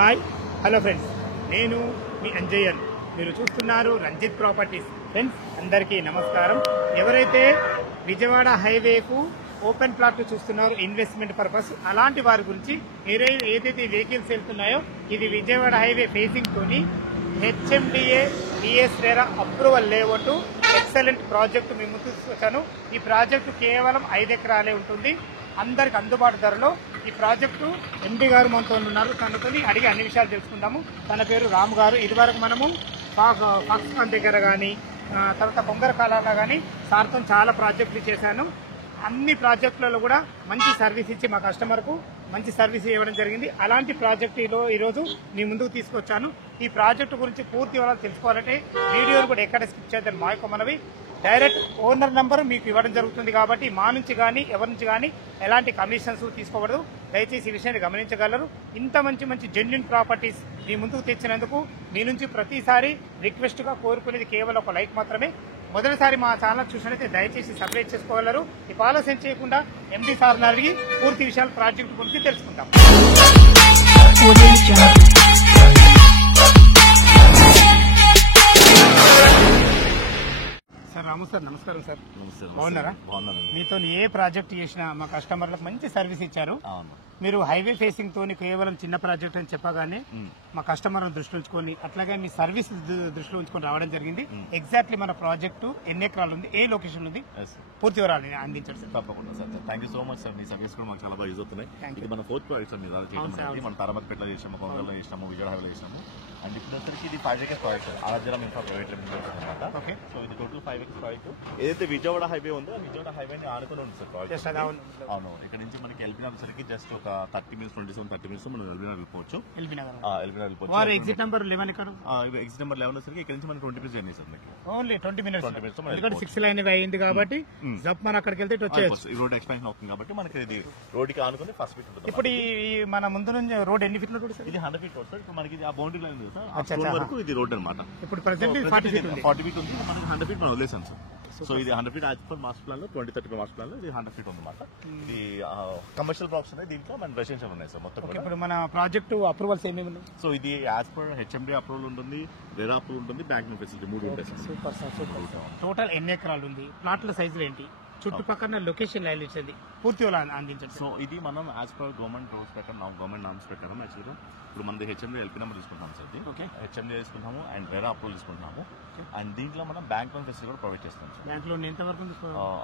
Hi hello friends, నేను మీ అంజయ్యన్. మీరు చూస్తున్నారు రంజిత్ ప్రాపర్టీస్. ఫ్రెండ్స్ అందరికీ నమస్కారం. ఎవరైతే విజయవాడ హైవేకు ఓపెన్ ప్లాట్ చూస్తున్నారో ఇన్వెస్ట్మెంట్ పర్పస్, అలాంటి వారి గురించి ఏదైతే వెహికల్స్ వెళ్తున్నాయో ఇది విజయవాడ హైవే ఫేసింగ్ తోని HMDA BS RERA approval layout excellent project మేము తీసుకొచ్చాను. ఈ ప్రాజెక్టు కేవలం 5 ఎకరాలే ఉంటుంది. అందరికి అందుబాటు ధరలో ఈ ప్రాజెక్టు ఎండి గారు మనతో ఉన్నారు. తనతో అడిగి అన్ని విషయాలు తెలుసుకుందాము. తన పేరు రాము గారు. ఇదివరకు మనము ఫాక్స్కాన్ దగ్గర కానీ తర్వాత బొంగర కాలాల్లో కానీ సార్తో చాలా ప్రాజెక్టులు చేశాను. అన్ని ప్రాజెక్టులలో కూడా మంచి సర్వీస్ ఇచ్చి మా కస్టమర్కు మంచి సర్వీస్ ఇవ్వడం జరిగింది. అలాంటి ప్రాజెక్టులో ఈరోజు మీ ముందుకు తీసుకొచ్చాను. ఈ ప్రాజెక్టు గురించి పూర్తి వివరాలు తెలుసుకోవాలంటే వీడియోలు కూడా ఎక్కడ స్కిప్ చేద్దాం. మా యొక్క మనవి డైరెక్ట్ ఓనర్ నెంబర్ మీకు ఇవ్వడం జరుగుతుంది కాబట్టి మా నుంచి కానీ ఎవరి నుంచి కానీ ఎలాంటి కమిషన్స్ తీసుకోకూడదు. దయచేసి ఈ విషయాన్ని గమనించగలరు. ఇంత మంచి జెన్యూన్ ప్రాపర్టీస్ మీ ముందుకు తెచ్చినందుకు మీ నుంచి ప్రతిసారి రిక్వెస్ట్గా కోరుకునేది కేవలం ఒక లైక్ మాత్రమే. మొదటిసారి మా ఛానల్ చూసినట్లయితే దయచేసి సబ్స్క్రైబ్ చేసుకోగలరు. ఈ ఆలస్యం చేయకుండా ఎండి సార్ని అడిగి పూర్తి విషయాలు ప్రాజెక్టు గురించి తెలుసుకుంటాం. సార్ రాము సార్, నమస్కారం సార్. బాగున్నారా? మీతో ఏ ప్రాజెక్ట్ చేసినా మా కస్టమర్లకు మంచి సర్వీస్ ఇచ్చారు. మీరు హైవే ఫేసింగ్ తోని కేవలం చిన్న ప్రాజెక్ట్ అని చెప్పగానే మా కస్టమర్ దృష్టిలో ఉంచుకొని అట్లాగే మీ సర్వీస్ దృష్టిలో ఉంచుకొని రావడం జరిగింది. ఎగ్జాక్ట్లీ మన ప్రాజెక్టు ఎన్ని ఎకరాలు ఉంది, ఏ లొకేషన్ ఉంది, పూర్తి వివరాలు అందించండి సార్. తప్పకుండా sir. Thank you so much sir. Me service కూడా మాకు చాలా బాగా యూజ్ అవుతున్నాయి. ఇది మన 4th ప్రాజెక్ట్ సార్. మీరు మన తారామతిపేటలో చేసాము, కొంగల్లో చేసాము, విజయవాడ హైవేలో చేసాము. అండ్ ఇప్పుడు వచ్చరికి ఇది 5 acres project Aaradhyam infra private limited అనమాట. ఓకే. సో ఇది టోటల్ 5 acres ప్రాజెక్ట్. ఏదైతే విజయవాడ హైవే ఉందో విజయవాడ హైవేని ఆనుకుని ఉంది సార్ ప్రాజెక్ట్. అవును, ఇక్కడ నుంచి మనకి ఎల్బీ సరికి జస్ట్ ఒక 30 minutes 27-30 minutes మనం ఎల్బీ వెళ్ళిపోవచ్చు. ఎల్బీ నగర్ ఎగ్జిట్ నెంబర్ 11 ఇక్కడ. ఎగ్జిట్ నెంబర్ 11 వచ్చరికి ఇక్కడ నుంచి మనకి 20 minutes journey sir. Only 20 minutes 6 line అయింది కాబట్టి మన అక్కడికి వెళ్తే ఈ రోడ్ ఎక్స్పాన్షన్ అవుతుంది కాబట్టి మనకి ఇది రోడ్డుకి ఆనుకుని ఫస్ట్ ఫీట్ ఉంటుంది. ఇప్పుడు మన ముందు నుంచి రోడ్ ఎన్ని ఫీట్ల రోడ్ సార్? ఇది 100 feet రోడ్ సార్. ఇప్పుడు మనకి ఆ బౌండరీ లైన్ వరకు ఇది రోడ్ అనమాట. ఇప్పుడు ప్రెసెంట్ 40 feet ఉంది. మనకి 100 feet మనం వదిలేసాం సార్. సో ఇది 100 feet as per master plan లో 2030 మాస్టర్ ప్లాన్ లో ఇది 100 feet ఉందన్నమాట. ఇది కమర్షియల్ బ్లాక్స్ ఉన్నాయి, దీంట్లో మన రెసిడెన్షియల్ ఉన్నాయి సార్ మొత్తం. ఇప్పుడు మన ప్రాజెక్టు అప్రూవల్స్ ఏమేమి ఉన్నాయి? సో ఇది యాజ్ పర్ హెచ్ఎండి అప్రూవల్ ఉంటుంది, రెరా అప్రూవల్ ఉంటుంది, బ్యాంకింగ్ ఫెసిలిటీ 3 ఉంటాయి sir. Super sir, super. Total ఎన్ని ఎకరాలు ఉంది, ప్లాట్ల సైజులు ఏంటి, చుట్టుపక్కల లొకేషన్ ఇచ్చింది, పూర్తి అందించండి. సో ఇది మనం యాజ్ పర్ గవర్నమెంట్ రూల్స్ ప్రకారం గవర్నమెంట్ నామ్స్ ప్రకారం యాక్చువల్గా ఇప్పుడు మనది హెచ్ఎండి ఎల్పీ నెంబర్ తీసుకుంటాం సార్. హెచ్ఎండి తీసుకుంటాము అండ్ రెరా అప్రూవల్ తీసుకుంటున్నాము. అండ్ దీంట్లో మనం బ్యాంక్ లోన్ ఫెసిలిటీ కూడా ప్రొవైడ్ చేస్తాం సార్. బ్యాంక్ లోన్ ఎంత వరకు?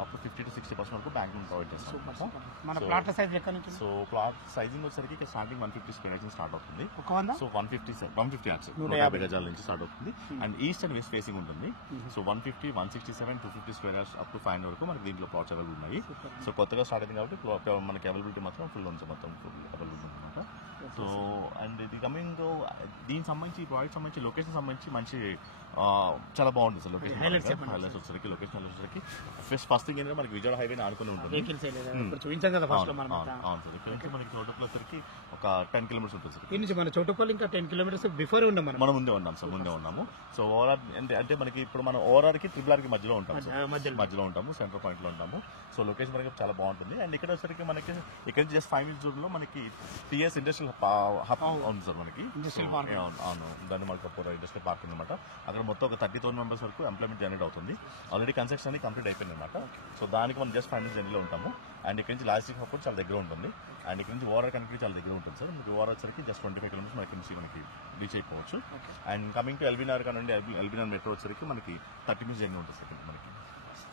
అప్పుడు 50 to 60% వరకు బ్యాంక్ లోన్ ప్రొవైడ్ చేస్తాం. మన ప్లాట్ల సైజ్ ఎక్కడ నుంచి? సో ప్లాట్ సైజింగ్ వచ్చేసరికి స్టార్టింగ్ 150 square yards స్టార్ట్ అవుతుంది. సో 150 yards 150 గజాల నుంచి స్టార్ట్ అవుతుంది. And east and west facing ఉంటుంది. So 150, 167, 250 square yards up to 500 వరకు మనకి దీంట్లో ప్లాట్స్ అవైలబుల్ ఉన్నాయి. సో కొత్తగా స్టార్ట్ అయింది కాబట్టి మనకి అవైలబిలిటీ మాత్రం ఫుల్ ఉంది, మొత్తం ఫుల్ అవైలబుల్ ఉందన్నమాట. సో అండ్ ఇది కమింగ్ దీనికి సంబంధించి ప్రాజెక్ట్ సంబంధించి లొకేషన్ సంబంధించి మంచి చాలా బాగుంది సార్. లొకేషన్ హైలైట్స్ వచ్చరికి లొకేషన్ వచ్చరికి ఫస్ట్ థింగ్ ఏంటంటే మనకి విజయవాడ హైవే ఆనుకుని ఉంటుంది. మనకి చోటుపల్లి వచ్చరికి ఒక 10 kilometers ఉంటుంది సార్. ఈ నుంచి మన చోటుపల్లి ఇంకా 10 kilometers బిఫోర్ ఉన్నాం, మనం ముందే ఉన్నాం సార్, ముందే ఉన్నాము. సో ఓఆర్ఆర్ అంటే మనకి ఇప్పుడు మనం ఓఆర్ఆర్ కి ట్రిపుల్ ఆర్ కి మధ్యలో ఉంటాము, మధ్యలో ఉంటాము, సెంటర్ పాయింట్ లో ఉంటాము. సో లొకేషన్ మనకి చాలా బాగుంటుంది. అండ్ ఇక్కడ వచ్చరికి మనకి ఇక్కడ నుంచి జస్ట్ 5 minutes దూరంలో మనకి టీఎస్ ఇండస్ట్రియల్ హబ్ ఉంది సార్. మనకి అవును, దాన్ని మనకి ఇండస్ట్రియల్ పార్క్ ఉందన్నమాట. అక్కడ మొత్తం ఒక 30,000 members వరకు ఎంప్లాయ్మెంట్ జనరేట్ అవుతుంది. ఆల్రెడీ కన్స్ట్రక్షన్ అనేది కంప్లీట్ అయిపోయింది అనమాట. సో దానికి మనం జస్ట్ 5 minutes జర్నీలో ఉంటాము. అండ్ ఇక్కడ నుంచి లాజిస్టిక్ హబ్ కూడా చాలా దగ్గర ఉంటుంది. అండ్ ఇక్కడ నుంచి ఓఆర్ఆర్ కనెక్టివిటీ చాలా దగ్గర ఉంటుంది సార్. మీకు ఓఆర్ఆర్ వచ్చరికి జస్ట్ 25 kilometers మనకి నుంచి మనకి రీచ్ అయిపోవచ్చు. And coming to LB Nagar కానివ్వండి, ఎల్బీ నగర్ మెట్రో వచ్చరికి మనకి 30 minutes జర్నీ ఉంటుంది సార్ మనకి.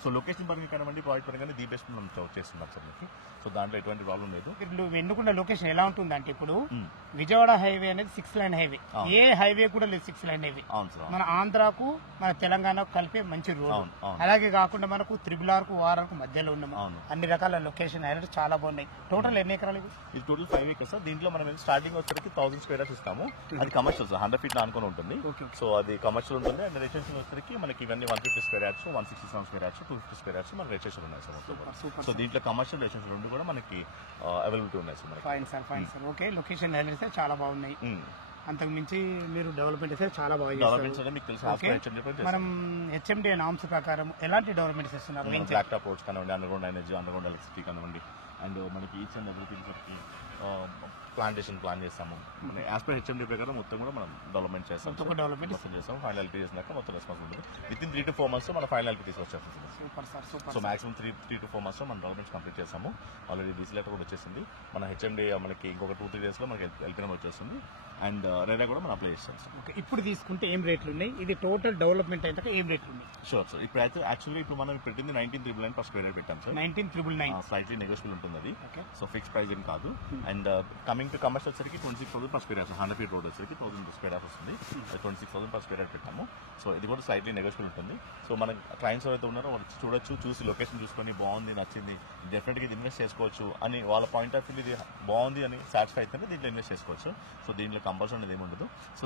సో లొకేషన్ పరంగా కానివ్వండి, ప్రాజెక్ట్ పరంగా ది బెస్ట్ మనం చేస్తున్నాం సార్ మీకు. సో దాంట్లో ఎటువంటి ప్రాబ్లం లేదు. నువ్వు ఎన్నుకున్న లొకేషన్ ఎలా ఉంటుంది అంటే ఇప్పుడు విజయవాడ హైవే అనేది 6 lane హైవే, ఏ హైవే కూడా లేదు 6 lane హైవే. మన ఆంధ్రాకు మన తెలంగాణకు కలిపే మంచి రోడ్. అలాగే కాకుండా మనకు త్రిబుల్ కు వారానికి మధ్యలో ఉన్నాము. అన్ని రకాల లొకేషన్ హైలైట్ చాలా బాగున్నాయి. టోటల్ ఎన్ని ఎకరాలు? ఇది టోటల్ 5 acres సార్. దీంట్లో మనం స్టార్టింగ్ వచ్చరికి 1000 square yards ఇస్తాము. అది కమర్షియల్ సార్, 100 feet అనుకుని ఉంటుంది. సో అది కమర్షియల్ ఉంటుంది. అండ్ రెసిడెన్షియల్ వచ్చరికి మనకి ఇవన్నీ 150 square yards, 167 square yards, 250 square yards మన రెసిడెన్షియల్ ఉన్నాయి సార్. సో దీంట్లో కమర్షియల్ రెసిడెన్షియల్ రెండు కూడా మనకి అవైలబిలిటీ ఉన్నాయి sir. Fine sir, fine sir. Okay, location highlights చాలా బాగున్నాయి. అంతకు మించి మీరు డెవలప్మెంట్ అయితే చాలా బాగా చేస్తారు. మనం హెచ్ఎండి నామ్స్ ప్రకారం ఎలాంటి డెవలప్మెంట్స్ ఇస్తున్నారు? బ్లాక్ టాప్ రోడ్స్ కానివ్వండి, under ground energy, under ground electricity కానివ్వండి, అండ్ మనకి each and everything plantation plan చేస్తాము. యాజ్ పర్ హెచ్ఎండి ప్రకారం మొత్తం కూడా మనం డెవలప్మెంట్ చేస్తాం, ఫైనల్ చేసినాక మొత్తం రెస్పాన్స్ ఉంటుంది. విత్ ఇన్ 3 to 4 months మనం ఫైనల్ తీసుకొచ్చేస్తాం. సో మాక్సిమం 3 to 4 months మనం డెవలప్మెంట్స్ కంప్లీట్ చేస్తాము. ఆల్రెడీ డీసీ లెటర్ కూడా వచ్చేసింది. మన హెచ్ఎండి మనకి ఇంకొక 2-3 days లో మనకి ఎల్పీ నెంబర్ వచ్చేస్తుంది. అండ్ రేరా కూడా మనం అప్లై చేస్తాం. ఇప్పుడు తీసుకుంటే ఏం రేట్లు ఉన్నాయి, ఇది టోటల్ డెవలప్మెంట్ అయితే ఏం రేట్లు ఉన్నాయి? Sure sir. ఇప్పుడు అయితే యాక్చువల్లీ ఇప్పుడు మనం పెట్టింది 19,999 per square పెట్టాం సార్. 19,999 స్లైట్లీ నెగోషియబుల్ ఉంటుంది అది. సో ఫిక్స్ ప్రైస్ ఏం కాదు. అండ్ కమింగ్ టు కమర్షియల్ వచ్చరికి 26,000 per square 100 feet రోడ్ వచ్చరికి 1,000 per square వస్తుంది. 26,000 per square పెట్టాము. సో ఇది కూడా స్లైట్లీ నెగోషియబుల్ ఉంటుంది. సో మన క్లయింట్స్ ఎవరైతే ఉన్నారో వాళ్ళు చూడొచ్చు, చూసి లొకేషన్ చూసుకొని బాగుంది, నచ్చింది, డెఫినెట్గా ఇది ఇన్వెస్ట్ చేసుకోవచ్చు అని వాళ్ళ పాయింట్ ఆఫ్ వ్యూ ఇది బాగుంది అని సాటిస్ఫై అయితే దీంట్లో ఇన్వెస్ట్ చేసుకోవచ్చు. సో దీంట్లో కంపల్సరీ అనేది ఏమి ఉండదు. సో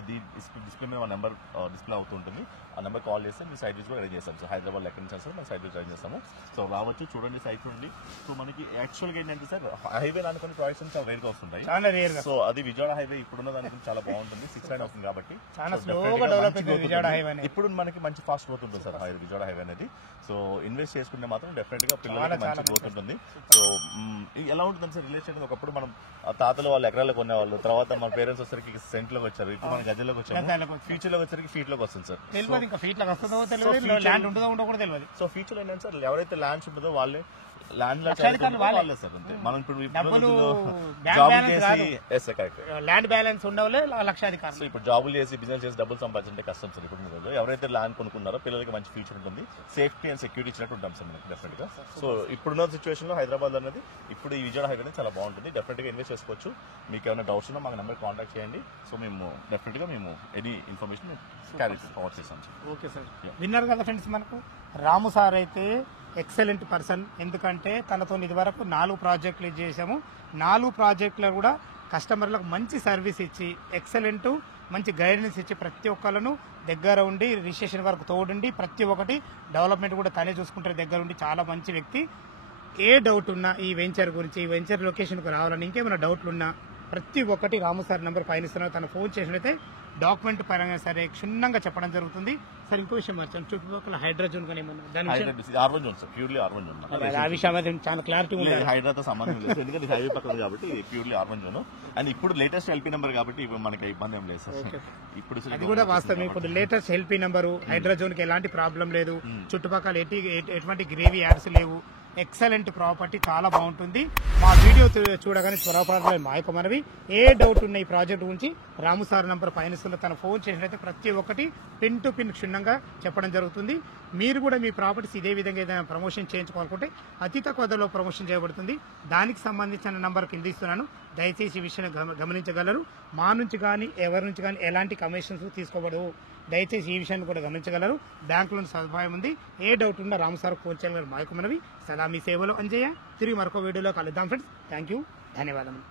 డిస్ప్లే మీద నెంబర్ డిస్ప్లే అవుతుంటుంది. ఆ నెంబర్ కాల్ చేస్తే మీ సైట్ విజిట్ కూడా అరేంజ్ చేస్తాం. సో హైదరాబాద్ ఎక్కడి నుంచి వస్తారు మన సైట్ విజిట్ అరేంజ్ చేస్తాము. సో రావచ్చు, చూడండి సైట్ నుండి. సో మనకి యాక్చువల్గా ఏంటంటే సార్ హైవే అనుకుని ప్రాజెక్ట్స్ చాలా రేర్గా వస్తుంటాయి. సో అది విజయవాడ హైవే ఇప్పుడున్న దానికి చాలా బాగుంటుంది. 6 lane అవుతుంది కాబట్టి ఇప్పుడు మనకి మంచి ఫాస్ట్ గ్రోత్ ఉంటుంది సార్ విజయవాడ హైవే అనేది. సో ఇన్వెస్ట్ చేసుకుంటే మాత్రం డెఫినెట్ గా పిల్లలకి మంచి గ్రోత్ ఉంటుంది. సో ఎలా ఉంటుంది సార్ రియల్ ఎస్టేట్? ఒకప్పుడు మనం తాతలు వాళ్ళు ఎకరాలు కొనేవాళ్ళు, తర్వాత మన పేరెంట్స్ వచ్చరికి సెంట్ లోకి వచ్చారు, ఇప్పుడు మన గజల్లోకి వచ్చారు, ఫ్యూచర్ లో వచ్చరికి ఫీట్ లోకి వస్తుంది సార్. సో ఫ్యూచర్ ఏంటంటే సార్ ఎవరైతే ల్యాండ్స్ ఉంటుందో వాళ్ళే ల్యాండ్ వాళ్ళే సార్. అంతే మనం ఇప్పుడు ల్యాండ్ బ్యాలెన్స్ ఉండవులే లక్షాధికారులు. సో ఇప్పుడు జాబులు చేసి బిజినెస్ చేసి డబ్బులు సంపాదించే కష్టం సార్. ఇప్పుడు ఎవరైతే ల్యాండ్ కొనుక్కున్నారో పిల్లలకి మంచి ఫ్యూచర్ ఉంటుంది, సేఫ్టీ అండ్ సెక్యూరిటీ ఇచ్చినట్టు ఉంటాం సార్ మనకి డెఫినెట్ గా. సో ఇప్పుడున్న సిచ్యువేషన్ లో హైదరాబాద్ అనేది ఇప్పుడు ఈ విజయవాడ హైవే చాలా బాగుంటుంది. డెఫినెట్ గా ఇన్వెస్ట్ చేసుకోవచ్చు. మీకు ఏమైనా డౌట్స్ ఉన్నా మాకు నెంబర్ కాంటాక్ట్ చేయండి. సో మేము డెఫినెట్ గా మేము ఎనీ ఇన్ఫర్మేషన్ క్యారీ ఫార్వర్డ్ చేస్తాం సార్. Okay sir. విన్నారు కదా ఫ్రెండ్స్, మనకు రాము సార్ అయితే ఎక్సలెంట్ పర్సన్. ఎందుకంటే తనతో ఇదివరకు 4 ప్రాజెక్టులు చేసాము. 4 ప్రాజెక్టులు కూడా కస్టమర్లకు మంచి సర్వీస్ ఇచ్చి ఎక్సలెంట్ మంచి గైడెన్స్ ఇచ్చి ప్రతి ఒక్కళ్ళను దగ్గర ఉండి రిజిస్ట్రేషన్ వరకు తోడుండి ప్రతి ఒక్కటి డెవలప్మెంట్ కూడా తనే చూసుకుంటారు దగ్గర ఉండి. చాలా మంచి వ్యక్తి. ఏ డౌట్ ఉన్నా ఈ వెంచర్ గురించి, ఈ వెంచర్ లొకేషన్కు రావాలని ఇంకేమైనా డౌట్లు ఉన్నా ప్రతి ఒక్కటి రాము సార్ నెంబర్ పైన ఇస్తున్నారు. తన ఫోన్ చేసినట్లయితే డాక్యుమెంట్ పరంగా సరే క్షుణ్ణంగా చెప్పడం జరుగుతుంది. సార్ ఇంకో విషయం మార్చాను, చుట్టుపక్కల హైడ్రోజన్ కానీ ఆ విషయం చాలా క్లారిటీ ఉంది. హైడ్రాతో సంబంధం లేదు, ఎందుకంటే హైవే పక్కన కాబట్టి ప్యూర్లీ ఆర్బన్ జోన్. అండ్ ఇప్పుడు లేటెస్ట్ ఎల్పీ నెంబర్ కాబట్టి మనకి ఇబ్బంది ఏం లేదు సార్. ఇప్పుడు అది కూడా వాస్తవం. ఇప్పుడు లేటెస్ట్ ఎల్పీ నెంబరు హైడ్రోజన్ కి ఎలాంటి ప్రాబ్లం లేదు. చుట్టుపక్కల ఎటువంటి గ్రేవీ యాడ్స్ లేవు. ఎక్సలెంట్ ప్రాపర్టీ, చాలా బాగుంటుంది. మా వీడియో చూడగానే త్వరపడాలి మా యొక్క మనవి. ఏ డౌట్ ఉన్న ఈ ప్రాజెక్ట్ గురించి రాము సార్ నంబర్ పైన తన ఫోన్ చేసినట్లయితే ప్రతి ఒక్కటి పిన్ టు పిన్ క్షుణ్ణంగా చెప్పడం జరుగుతుంది. మీరు కూడా మీ ప్రాపర్టీస్ ఇదే విధంగా ఏదైనా ప్రమోషన్ చేయించుకోవాలనుకుంటే అతి తక్కువ ధరలో ప్రమోషన్ చేయబడుతుంది. దానికి సంబంధించిన నంబర్ కింద ఇస్తున్నాను. దయచేసి ఈ విషయాన్ని గమనించగలరు. మా నుంచి కానీ ఎవరి నుంచి కానీ ఎలాంటి కమిషన్స్ తీసుకోబడవు. దయచేసి ఈ విషయాన్ని కూడా గమనించగలరు. బ్యాంకులోని సదుపాయం ఉంది. ఏ డౌట్ ఉన్నా రాము సార్ ఫోన్ చేయగలరు. మాకు మనవి సదా మీ సేవలో అంజయ్య. తిరిగి మరొక వీడియోలో కలుద్దాం ఫ్రెండ్స్. థ్యాంక్ యూ, ధన్యవాదములు.